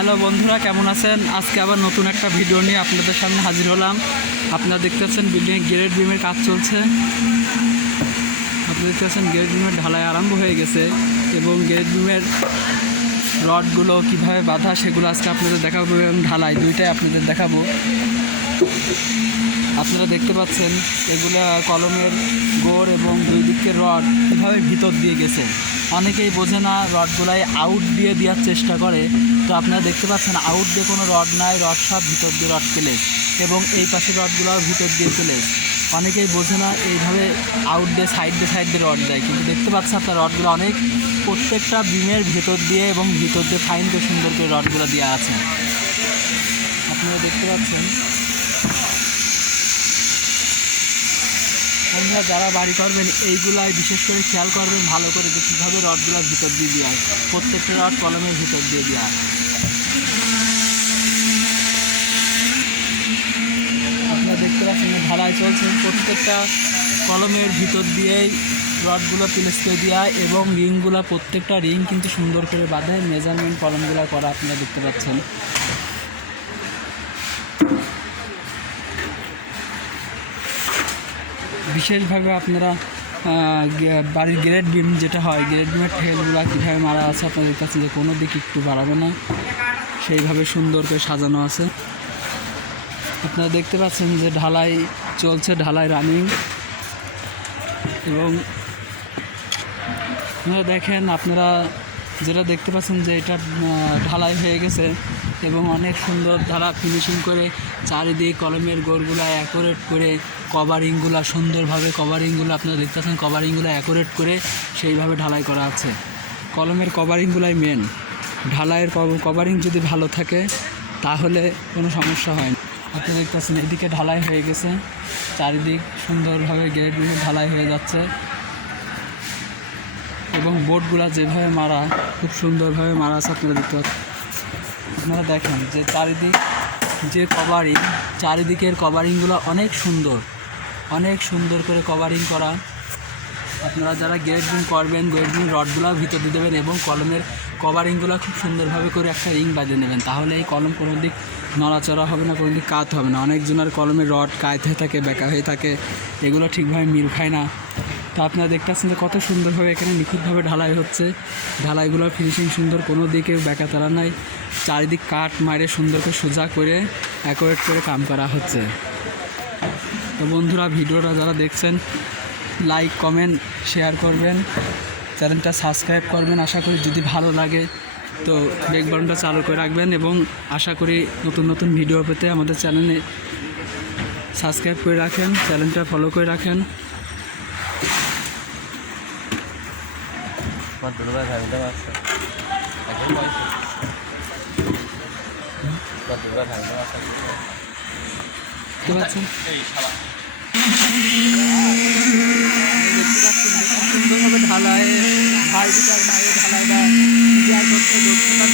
Hello বন্ধুরা, কেমন আছেন? আজকে আবার নতুন একটা ভিডিও নিয়ে আপনাদের সামনে হাজির হলাম। আপনারা দেখতে পাচ্ছেন বিল্ডিংয়ে গ্রেড বিমের কাজ চলছে। আপনারা দেখতে পাচ্ছেন গ্রেড বিমের ঢালাই আরম্ভ হয়ে গেছে এবং গ্রেড বিমের রডগুলো কীভাবে বাঁধা সেগুলো আজকে আপনাদের দেখাবো এবং ঢালাই দুইটাই আপনাদের দেখাবো। আপনারা দেখতে পাচ্ছেন এগুলা কলমের গোড় এবং দুই দিকের রড কীভাবে ভিতর দিয়ে গেছে। অনেকেই বোঝে না, রডগুলাই আউট দিয়ে দেওয়ার চেষ্টা করে। তো আপনারা দেখতে পাচ্ছেন আউট দিয়ে কোনো রড নাই, রড সব ভিতর দিয়ে রড প্লেস এবং এই পাশের রডগুলোও ভিতর দিয়ে প্লেস। অনেকেই বোঝে না, এইভাবে আউট দিয়ে সাইড দিয়ে রড দেয়, কিন্তু দেখতে পাচ্ছেন আপনার রডগুলো অনেক প্রত্যেকটা বিমের ভিতর দিয়ে এবং ভিতর দিয়ে ফাইন করে সুন্দর করে রডগুলো দেওয়া আছে। আপনারা দেখতে পাচ্ছেন বন্ধুরা, যারা বাড়ি করবেন এইগুলাই বিশেষ করে খেয়াল করবেন ভালো করে যে কীভাবে রডগুলো ভিতর দিয়ে দেওয়া হয়। প্রত্যেকটা রড কলমের ভিতর দিয়ে দেওয়া হয়। আপনারা দেখতে পাচ্ছেন ঢালাই চলছে, প্রত্যেকটা কলমের ভিতর দিয়েই রডগুলো প্লেস করে দেওয়া হয় এবং রিংগুলো প্রত্যেকটা রিং কিন্তু সুন্দর করে বাঁধে। মেজারমেন্ট কলমগুলো করা আপনারা দেখতে পাচ্ছেন। বিশেষভাবে আপনারা বাড়ির গ্রেড বিম যেটা হয়, গ্রেড বিমের ঠেলগুলো কীভাবে মারা আছে আপনারা দেখতে পাচ্ছেন যে কোনো দিক একটু বাড়াবে না, সেইভাবে সুন্দর করে সাজানো আছে। আপনারা দেখতে পাচ্ছেন যে ঢালাই চলছে, ঢালাই রানিং। এবং আপনারা দেখেন, আপনারা যেটা দেখতে পাচ্ছেন যে এটা ঢালাই হয়ে গেছে এবং অনেক সুন্দর ধারা ফিনিশিং করে চারিদিক কলমের গোড়গুলো অ্যাকোরেট করে কভারিংগুলো সুন্দরভাবে আপনারা দেখতে পাচ্ছেন কভারিংগুলো অ্যাকোরেট করে সেইভাবে ঢালাই করা আছে। কলমের কভারিংগুলাই মেন। ঢালাইয়ের কভারিং যদি ভালো থাকে তাহলে কোনো সমস্যা হয় না। আপনারা দেখতে পাচ্ছেন এদিকে ঢালাই হয়ে গেছে, চারিদিক সুন্দরভাবে গ্রেড বিমে ঢালাই হয়ে যাচ্ছে এবং বোর্ডগুলো যেভাবে মারা খুব সুন্দরভাবে মারা আছে আপনারা দেখতে পাচ্ছেন। আপনারা দেখেন যে চারিদিক যে কভারিং, চারিদিকের কভারিংগুলো অনেক সুন্দর করে কভারিং করা। আপনারা যারা গ্রেড বিম করবেন, গ্রেড বিম রডগুলো ভিতর দিয়ে দেবেন এবং কলমের কভারিংগুলো খুব সুন্দরভাবে করে একটা রিং বাঁধিয়ে নেবেন, তাহলে এই কলম কোনো দিক নড়াচড়া হবে না, কোনো দিক কাত হবে না। অনেকজনের কলমের রড কাত হয়ে থাকে, বেঁকা হয়ে থাকে, এগুলো ঠিকভাবে মিল খায় না। তো আপনারা দেখতে পাচ্ছেন যে কত সুন্দরভাবে এখানে নিখুঁতভাবে ঢালাই হচ্ছে। ঢালাইগুলোর ফিনিশিং সুন্দর, কোনো দিকে বেঁকা তারা নাই, চারিদিক কাট মারে সুন্দর করে সোজা করে অ্যাকোরেট করে কাম করা হচ্ছে। তো বন্ধুরা, ভিডিওটা যারা দেখছেন লাইক কমেন্ট শেয়ার করবেন, চ্যানেলটা সাবস্ক্রাইব করবেন। আশা করি যদি ভালো লাগে তো বেল বাটনটা চালু করে রাখবেন এবং আশা করি নতুন ভিডিও পেতে আমাদের চ্যানেলে সাবস্ক্রাইব করে রাখেন, চ্যানেলটা ফলো করে রাখেন। সুন্দরভাবে ঢালাই ভাই বিটার মায়ের ঢালাইটা ক্লিয়ার করতে দক্ষতা